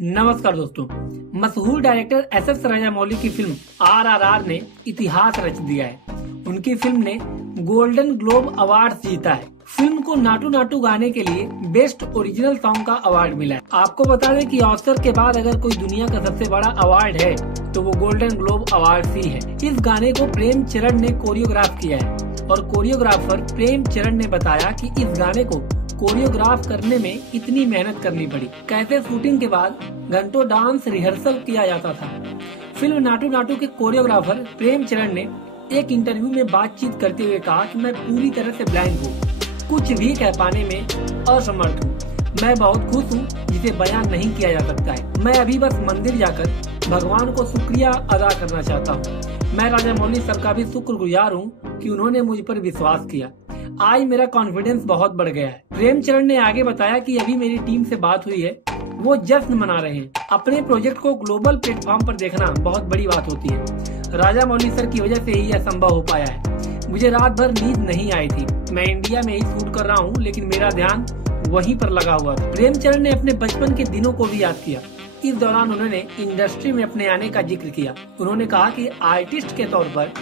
नमस्कार दोस्तों। मशहूर डायरेक्टर एस राजामौली की फिल्म RRR ने इतिहास रच दिया है। उनकी फिल्म ने गोल्डन ग्लोब अवार्ड जीता है। फिल्म को नाटू नाटू गाने के लिए बेस्ट ओरिजिनल सॉन्ग का अवार्ड मिला है। आपको बता दें कि ऑस्कर के बाद अगर कोई दुनिया का सबसे बड़ा अवार्ड है तो वो गोल्डन ग्लोब अवार्ड ही है। इस गाने को प्रेम चरण ने कोरियोग्राफ किया है और कोरियोग्राफर प्रेम चरण ने बताया कि इस गाने को कोरियोग्राफ करने में इतनी मेहनत करनी पड़ी। कैसे शूटिंग के बाद घंटों डांस रिहर्सल किया जाता था। फिल्म नाटू नाटू के कोरियोग्राफर प्रेम चरण ने एक इंटरव्यू में बातचीत करते हुए कहा कि मैं पूरी तरह से ब्लैंक हूँ, कुछ भी कह पाने में असमर्थ हूँ। मैं बहुत खुश हूँ जिसे बयान नहीं किया जा सकता है। मैं अभी बस मंदिर जाकर भगवान को शुक्रिया अदा करना चाहता हूँ। मैं राजामौली सर का भी शुक्रगुजार हूँ कि उन्होंने मुझ पर विश्वास किया। आज मेरा कॉन्फिडेंस बहुत बढ़ गया है। प्रेम चरण ने आगे बताया कि अभी मेरी टीम से बात हुई है, वो जश्न मना रहे हैं। अपने प्रोजेक्ट को ग्लोबल प्लेटफॉर्म पर देखना बहुत बड़ी बात होती है। राजामौली सर की वजह से ही यह संभव हो पाया है। मुझे रात भर नींद नहीं आई थी। मैं इंडिया में ही शूट कर रहा हूँ, लेकिन मेरा ध्यान वहीं पर लगा हुआ था। प्रेम चरण ने अपने बचपन के दिनों को भी याद किया। इस दौरान उन्होंने इंडस्ट्री में अपने आने का जिक्र किया। उन्होंने कहा कि आर्टिस्ट के तौर पर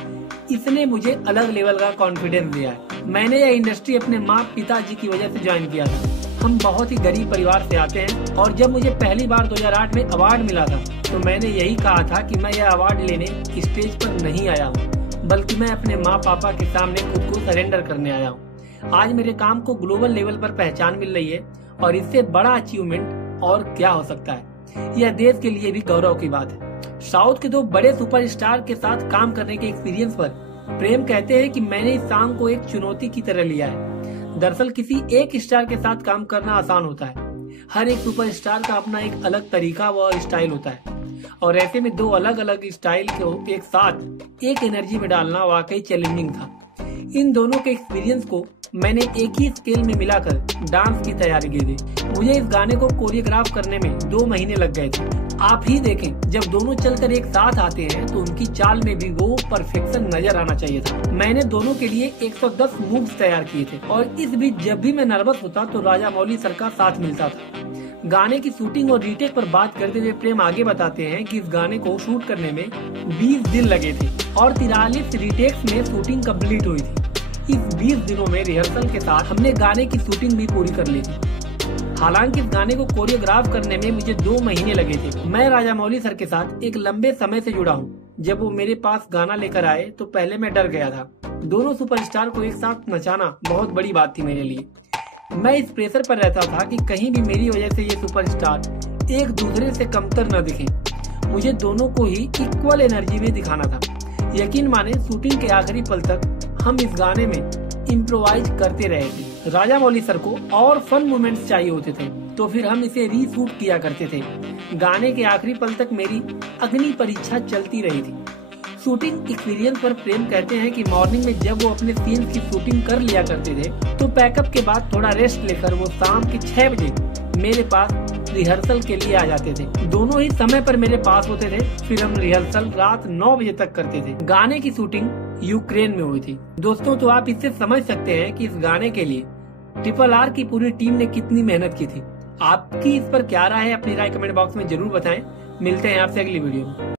इसने मुझे अलग लेवल का कॉन्फिडेंस दिया है। मैंने यह इंडस्ट्री अपने माँ पिताजी की वजह से ज्वाइन किया था। हम बहुत ही गरीब परिवार से आते हैं और जब मुझे पहली बार 2008 में अवार्ड मिला था तो मैंने यही कहा था कि मैं यह अवार्ड लेने स्टेज पर नहीं आया हूँ, बल्कि मैं अपने माँ पापा के सामने खुद को सरेंडर करने आया हूँ। आज मेरे काम को ग्लोबल लेवल पर पहचान मिल रही है और इससे बड़ा अचीवमेंट और क्या हो सकता है। यह देश के लिए भी गौरव की बात है। साउथ के दो बड़े सुपरस्टार के साथ काम करने के एक्सपीरियंस पर प्रेम कहते हैं कि मैंने इस सॉन्ग को एक चुनौती की तरह लिया है। दरअसल किसी एक स्टार के साथ काम करना आसान होता है। हर एक सुपरस्टार का अपना एक अलग तरीका व स्टाइल होता है और ऐसे में दो अलग अलग स्टाइल को एक साथ एक एनर्जी में डालना वाकई चैलेंजिंग था। इन दोनों के एक्सपीरियंस को मैंने एक ही स्केल में मिलाकर डांस की तैयारी की थी। मुझे इस गाने को कोरियोग्राफ करने में 2 महीने लग गए थे। आप ही देखें, जब दोनों चलकर एक साथ आते हैं तो उनकी चाल में भी वो परफेक्शन नजर आना चाहिए था। मैंने दोनों के लिए 110 मूव्स तैयार किए थे और इस बीच जब भी मैं नर्वस होता तो राजामौली सर का साथ मिलता था। गाने की शूटिंग और रीटेक पर बात करते हुए प्रेम आगे बताते हैं कि इस गाने को शूट करने में 20 दिन लगे थे और 43 रीटेक्स में शूटिंग कम्प्लीट हुई थी। इस 20 दिनों में रिहर्सल के साथ हमने गाने की शूटिंग भी पूरी कर ली थी। हालांकि इस गाने को कोरियोग्राफ करने में मुझे 2 महीने लगे थे। मैं राजामौली सर के साथ एक लंबे समय से जुड़ा हूँ। जब वो मेरे पास गाना लेकर आए तो पहले मैं डर गया था। दोनों सुपरस्टार को एक साथ नचाना बहुत बड़ी बात थी मेरे लिए। मैं इस प्रेशर पर रहता था कि कहीं भी मेरी वजह से ये सुपरस्टार एक दूसरे से कमतर न दिखें। मुझे दोनों को ही इक्वल एनर्जी में दिखाना था। यकीन माने, शूटिंग के आखिरी पल तक हम इस गाने में इम्प्रोवाइज करते रहे थे। राजामौली सर को और फन मोमेंट्स चाहिए होते थे तो फिर हम इसे रीशूट किया करते थे। गाने के आखिरी पल तक मेरी अग्नि परीक्षा चलती रही थी। शूटिंग एक्सपीरियंस पर प्रेम कहते हैं कि मॉर्निंग में जब वो अपने सीन्स की शूटिंग कर लिया करते थे तो पैकअप के बाद थोड़ा रेस्ट लेकर वो शाम के 6 बजे मेरे पास रिहर्सल के लिए आ जाते थे। दोनों ही समय पर मेरे पास होते थे। फिर हम रिहर्सल रात 9 बजे तक करते थे। गाने की शूटिंग यूक्रेन में हुई थी। दोस्तों, तो आप इससे समझ सकते हैं कि इस गाने के लिए RRR की पूरी टीम ने कितनी मेहनत की थी। आपकी इस पर क्या राय है, अपनी राय कमेंट बॉक्स में जरूर बताएं। मिलते हैं आपसे अगली वीडियो में।